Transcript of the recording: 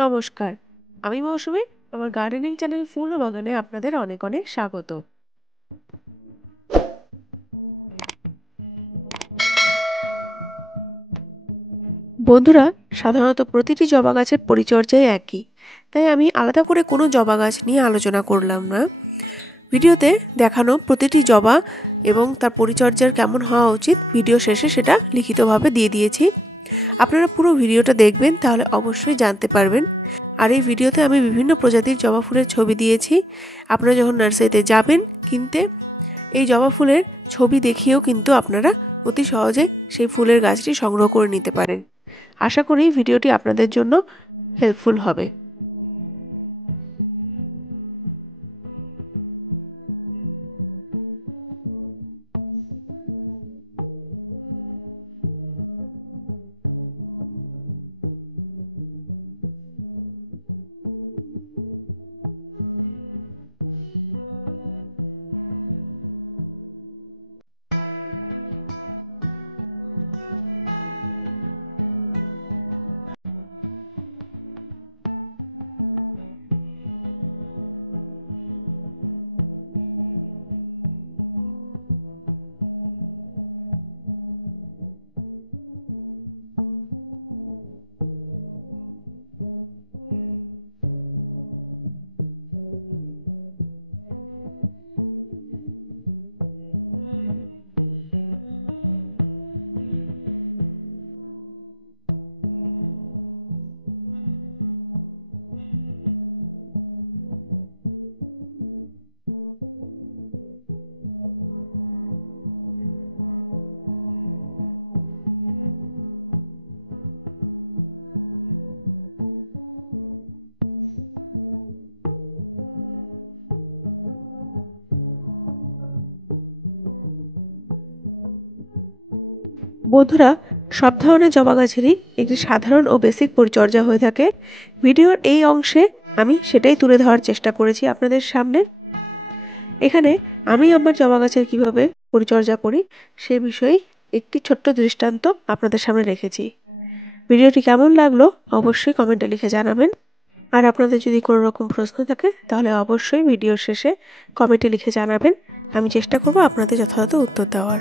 নমস্কার, আমি মৌসুমী। আমার গার্ডেনিং চ্যানেল ফুল ও বাগানে আপনাদের অনেক অনেক স্বাগত। বন্ধুরা, সাধারণত প্রতিটি জবা গাছের পরিচর্যাই একই, তাই আমি আলাদা করে কোনো জবা গাছ নিয়ে আলোচনা করলাম না। ভিডিওতে দেখানো প্রতিটি জবা এবং তার পরিচর্যার কেমন হওয়া উচিত ভিডিও শেষে সেটা লিখিতভাবে দিয়ে দিয়েছি। আপনারা পুরো ভিডিওটা দেখবেন, তাহলে অবশ্যই জানতে পারবেন। আর এই ভিডিওতে আমি বিভিন্ন প্রজাতির জবা ফুলের ছবি দিয়েছি। আপনারা যখন নার্সারিতে যাবেন কিনতে, এই জবা ফুলের ছবি দেখিয়েও কিন্তু আপনারা অতি সহজে সেই ফুলের গাছটি সংগ্রহ করে নিতে পারেন। আশা করি ভিডিওটি আপনাদের জন্য হেল্পফুল হবে। বন্ধুরা, সব ধরনের জবা গাছেরই একটি সাধারণ ও বেসিক পরিচর্যা হয়ে থাকে। ভিডিওর এই অংশে আমি সেটাই তুলে ধরার চেষ্টা করেছি আপনাদের সামনে। এখানে আমি আমার জবা গাছের কিভাবে পরিচর্যা করি সে বিষয়ে একটি ছোট্ট দৃষ্টান্ত আপনাদের সামনে রেখেছি। ভিডিওটি কেমন লাগলো অবশ্যই কমেন্টে লিখে জানাবেন। আর আপনাদের যদি কোনো রকম প্রশ্ন থাকে তাহলে অবশ্যই ভিডিওর শেষে কমেন্টে লিখে জানাবেন। আমি চেষ্টা করব আপনাদের যথাযথ উত্তর দেওয়ার।